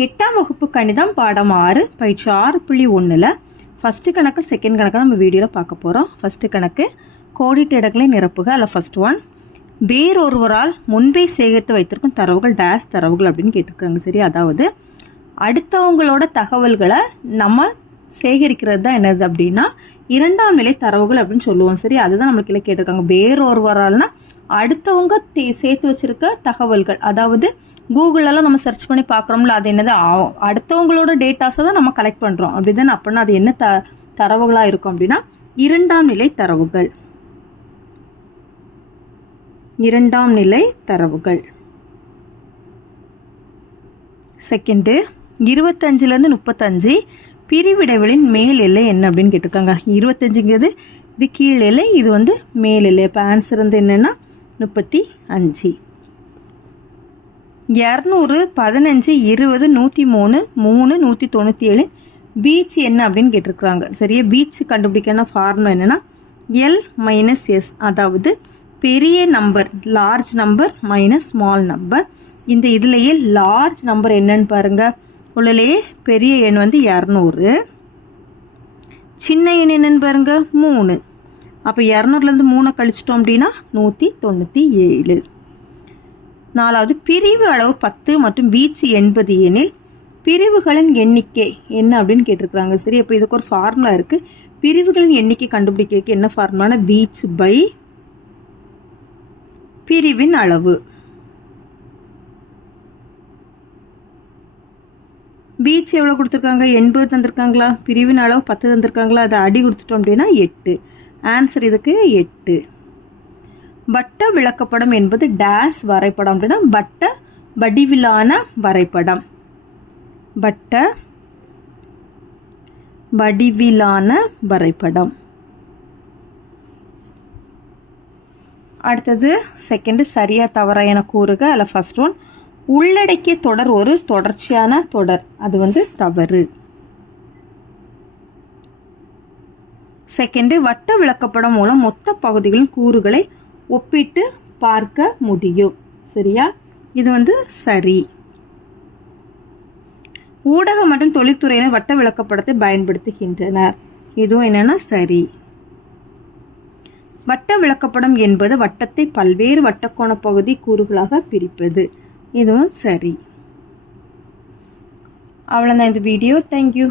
எட்டாம் வகுப்பு கணிதம் பாடம் ஆறு பயிற்சி ஆறு புள்ளி ஒன்றில் ஃபஸ்ட்டு கணக்கு செகண்ட் கணக்கு நம்ம வீடியோவில் பார்க்க போகிறோம் ஃபஸ்ட்டு கணக்கு கோடிட்டு இடங்களை நிரப்புக. அதில் ஃபஸ்ட் ஒன் வேறொருவரால் முன்பே சேகரித்து வைத்திருக்கும் தரவுகள் டேஸ் தரவுகள் அப்படின்னு கேட்டிருக்காங்க. சரி அதாவது அடுத்தவங்களோட தகவல்களை நம்ம சேகரிக்கிறது தான் என்னது அப்படின்னா இரண்டாம் நிலை தரவுகள் அப்படின்னு சொல்லுவோம். சரி அதுதான் நம்மளுக்கு இல்லை கேட்டிருக்காங்க. வேறொருவரால்னா அடுத்தவங்க தே- சேர்த்து வச்சிருக்க தகவல்கள். அதாவது கூகுளெல்லாம் நம்ம சர்ச் பண்ணி பார்க்குறோம்ல அது என்னது? ஆ- அடுத்தவங்களோட டேட்டாஸை தான் நம்ம கலெக்ட் பண்ணுறோம் அப்படிதானே அப்படின்னா அது என்ன த தரவுகளாக இருக்கும் அப்படின்னா இரண்டாம் நிலை தரவுகள். இரண்டாம் நிலை தரவுகள். செகண்டு இருபத்தஞ்சிலேருந்து முப்பத்தஞ்சு பிரிவிடைகளின் மேல் எல்லை என்ன அப்படின்னு கேட்டிருக்காங்க. இருபத்தஞ்சுங்கிறது இது கீழ் எல்லை இது வந்து மேல் எல்லை. இப்போ ஆன்சர் வந்து என்னென்னா முப்பத்தி அஞ்சு. இரநூறு பதினஞ்சு இருபது நூற்றி மூணு மூணு நூற்றி தொண்ணூற்றி ஏழு பீச் என்ன அப்படின்னு கேட்டிருக்கிறாங்க. சரியா? பீச் கண்டுபிடிக்கணும் ஃபார்முலா என்னென்னா எல் மைனஸ் எஸ் அதாவது பெரிய number large number minus small number இந்த இதுலேயே லார்ஜ் நம்பர் என்னன்னு பாருங்கள் உள்ளலேயே பெரிய எண் வந்து இரநூறு. சின்ன எண் என்னன்னு பாருங்க மூணு. அப்போ இரநூறுலேருந்து மூணை கழிச்சிட்டோம் அப்படின்னா நூற்றி தொண்ணூற்றி ஏழு நாலாவது பிரிவு அளவு பத்து மற்றும் வீச்சு எண்பது எனில் பிரிவுகளின் எண்ணிக்கை என்ன அப்படின்னு கேட்டிருக்கிறாங்க. சரி அப்போ இதுக்கு ஒரு ஃபார்முலா இருக்குது பிரிவுகளின் எண்ணிக்கை கண்டுபிடிக்க என்ன ஃபார்முலானா வீச்சு பை பிரிவின் அளவு. பீச் எவ்வளோ கொடுத்துருக்காங்க? எண்பது தந்திருக்காங்களா? பிரிவின் அளவு பத்து தந்திருக்காங்களா? அதை அடி கொடுத்துட்டோம் அப்படின்னா எட்டு. ஆன்சர் இதுக்கு எட்டு. வட்ட விளக்கப்படம் என்பது டேஸ் வரைபடம் அப்படின்னா வட்ட வடிவிலான வரைபடம். வட்ட வடிவிலான வரைபடம். அடுத்தது செகண்டு சரியா தவறா என கூறுக. அதில் ஃபர்ஸ்ட் ஒன் உள்ளடக்கிய தொடர் ஒரு தொடர்ச்சியான தொடர். அது வந்து தவறு. செகண்டு வட்ட விளக்கப்படம் மூலம் மொத்த பகுதிகளின் கூறுகளை ஒப்பிட்டு பார்க்க முடியும். சரியா? இது வந்து சரி. ஊடகம் மற்றும் தொழில்துறையினர் வட்ட விளக்கப்படத்தை பயன்படுத்துகின்றனர். இதுவும் என்னன்னா சரி. வட்ட விளக்கப்படம் என்பது வட்டத்தை பல்வேறு வட்டக்கோண பகுதி கூறுகளாக பிரிப்பது. இதுவும் சரி. அவ்வளோதான் இந்த வீடியோ தேங்க்யூ